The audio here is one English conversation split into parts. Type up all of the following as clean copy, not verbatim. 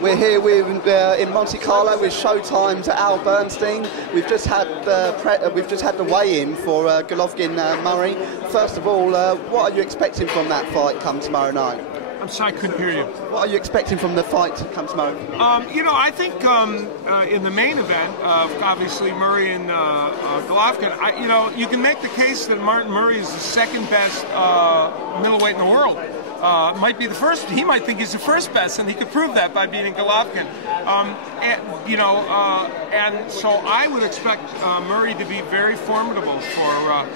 We're here in Monte Carlo with Showtime's Al Bernstein. We've just had the weigh-in for Golovkin Murray. First of all, what are you expecting from that fight come tomorrow night? I'm sorry, I couldn't hear you. What are you expecting from the fight come tomorrow? I think in the main event, obviously Murray and Golovkin, you can make the case that Martin Murray is the second best middleweight in the world. Might be the first. He might think he's the first best, and he could prove that by beating Golovkin. And so I would expect Murray to be very formidable for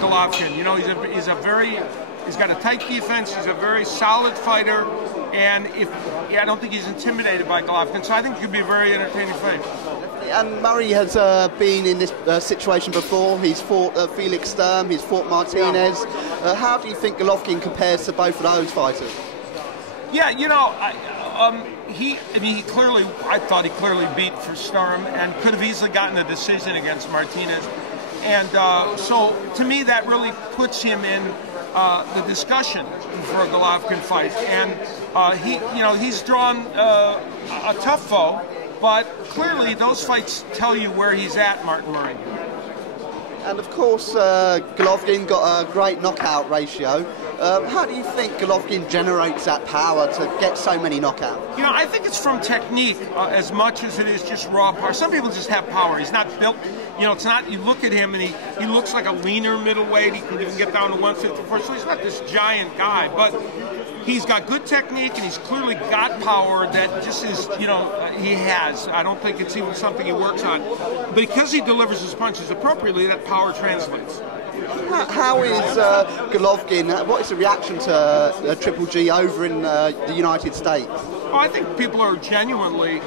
Golovkin. You know, he's got a tight defense. He's a very solid fighter, and I don't think he's intimidated by Golovkin. So I think it could be a very entertaining fight. And Murray has been in this situation before. He's fought Felix Sturm, he's fought Martinez. How do you think Golovkin compares to both of those fighters? Yeah, I thought he clearly beat for Sturm and could have easily gotten a decision against Martinez. And so to me, that really puts him in the discussion for a Golovkin fight. And he's drawn a tough foe. But clearly, those fights tell you where he's at, Martin Murray. And of course, Golovkin got a great knockout ratio. How do you think Golovkin generates that power to get so many knockouts? You know, I think it's from technique as much as it is just raw power. Some people just have power. He's not built. You know, it's not. You look at him and he looks like a leaner middleweight. He can even get down to 154. So he's not this giant guy, but he's got good technique and he's clearly got power that just is, he has. I don't think it's even something he works on. Because he delivers his punches appropriately, that power translates. How is Golovkin, what is the reaction to Triple G over in the United States? Oh, I think people are genuinely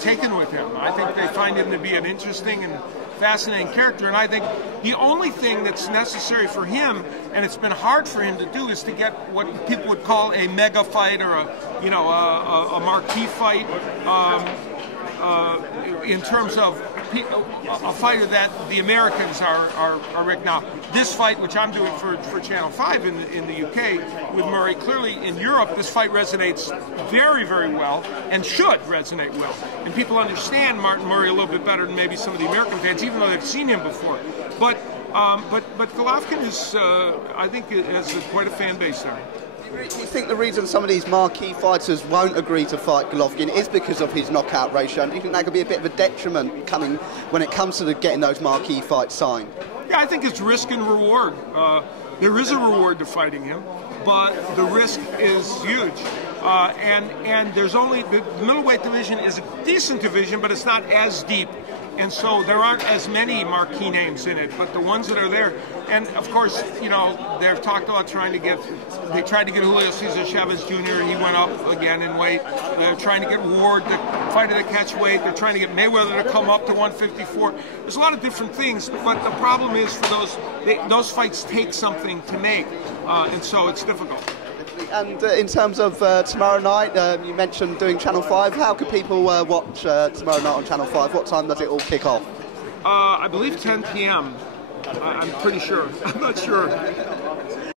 taken with him. I think they find him to be an interesting and fascinating character, and I think the only thing that's necessary for him, and it's been hard for him to do, is to get what people would call a mega fight or a marquee fight in terms of a fighter that the Americans are rigged. Now, this fight, which I'm doing for Channel 5 in the UK with Murray, clearly in Europe, this fight resonates very, very well and should resonate well. And people understand Martin Murray a little bit better than maybe some of the American fans, even though they've seen him before. But Golovkin is, I think, has quite a fan base there. Do you think the reason some of these marquee fighters won't agree to fight Golovkin is because of his knockout ratio? And do you think that could be a bit of a detriment coming when it comes to getting those marquee fights signed? Yeah, I think it's risk and reward. There is a reward to fighting him, but the risk is huge. And there's only, the middleweight division is a decent division, but it's not as deep. And so there aren't as many marquee names in it, but the ones that are there, and of course, they've talked about they tried to get Julio Cesar Chavez Jr., he went up again in weight. They're trying to get Ward to fight at a catch weight. They're trying to get Mayweather to come up to 154. There's a lot of different things, but the problem is for those fights take something to make, and so it's difficult. And in terms of tomorrow night, you mentioned doing Channel 5. How can people watch tomorrow night on Channel 5? What time does it all kick off? I believe 10 p.m. I'm pretty sure. I'm not sure.